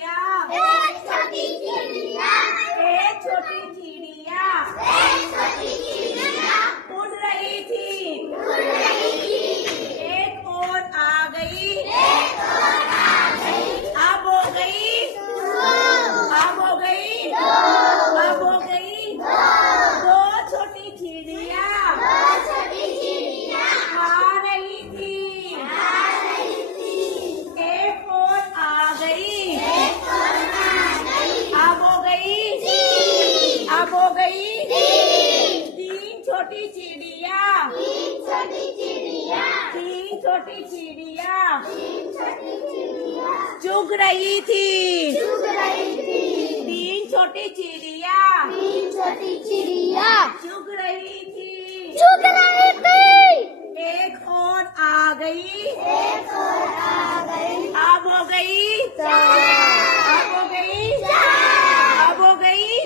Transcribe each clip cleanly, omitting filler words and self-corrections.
एक छोटी चिड़िया, एक छोटी चिड़िया एक छोटी चिड़िया उड़ रही थी, उड़ रही थी। एक और आ गई, एक और आ गई, अब हो गई, दो, अब हो गई, दो, अब हो गई। दो छोटी चिड़िया दो छोटी चिड़िया खा रही थी, आ रही थी। एक और आ गई, एक और आ गई, अब हो गई, तीन, अब हो गई। तीन, तीन छोटी चिड़िया, तीन छोटी चिड़िया, तीन छोटी चिड़िया तीन छोटी चिड़िया चुग रही थी, चुग रही थी। तीन छोटी चिड़िया तीन छोटी चिड़िया चुग रही थी। चुग रही थी। एक और आ गई, एक और आ गई, अब हो गई, अब हो गई, अब हो गई।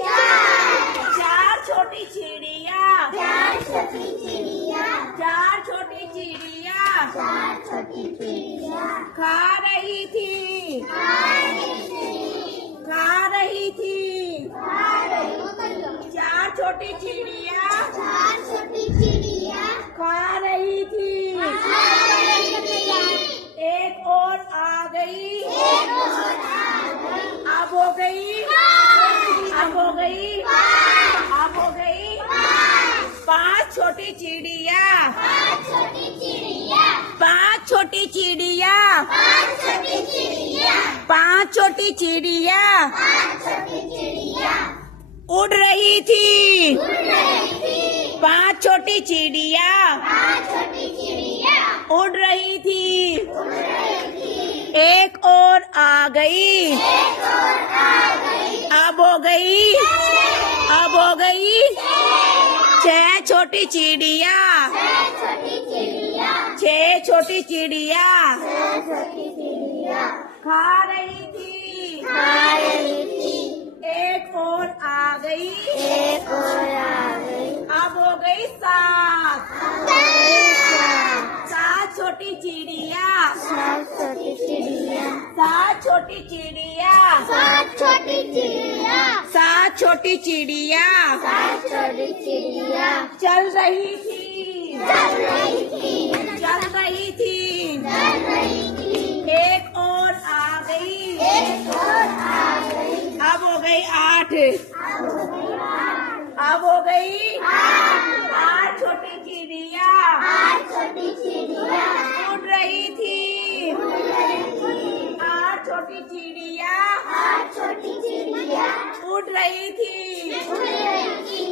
चार छोटी चिड़िया, चार छोटी चिड़िया, चार छोटी चिड़िया चार छोटी चिड़िया खा रही थी, खा रही थी, खा रही थी। खा रही। चार छोटी चिड़िया चार छोटी चिड़िया खा रही थी। खा रही थी। एक और आ गई, एक और आ गई, अब हो गई, अब हो गई, अब हो गई। पांच छोटी चिड़िया, पांच छोटी चिड़िया, पांच छोटी चिड़िया, पांच छोटी चिड़िया, पांच छोटी चिड़िया पांच छोटी चिड़िया उड़ रही थी। उड़ रही थी। पांच छोटी चिड़िया पांच छोटी चिड़िया उड़ रही थी। उड़ रही थी। एक और आ गई, एक और आ गई, अब हो गई, अब हो गई। छह छोटी चिड़िया, छह छोटी चिड़िया, छह छोटी चिड़िया छह छोटी चिड़िया खा रही थी। खा रही थी। एक और आ गई, एक और आ गई, अब हो गई सात। सात छोटी चिड़िया, सात छोटी चिड़िया, सात छोटी चिड़िया, सात छोटी चिड़िया, सात छोटी चिड़िया सात छोटी चिड़िया चल रही थी, चल रही थी, चल रही थी। चल रही थी। एक और आ गई, एक और आ गई, अब हो गई आठ। अब हो गई आठ छोटी चिड़िया आठ छोटी चिड़िया उड़ रही थी। उड़ रही थी। आठ छोटी चिड़िया आठ छोटी चिड़िया उड़ रही थी। उड़ रही थी।